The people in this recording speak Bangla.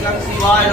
સિવાય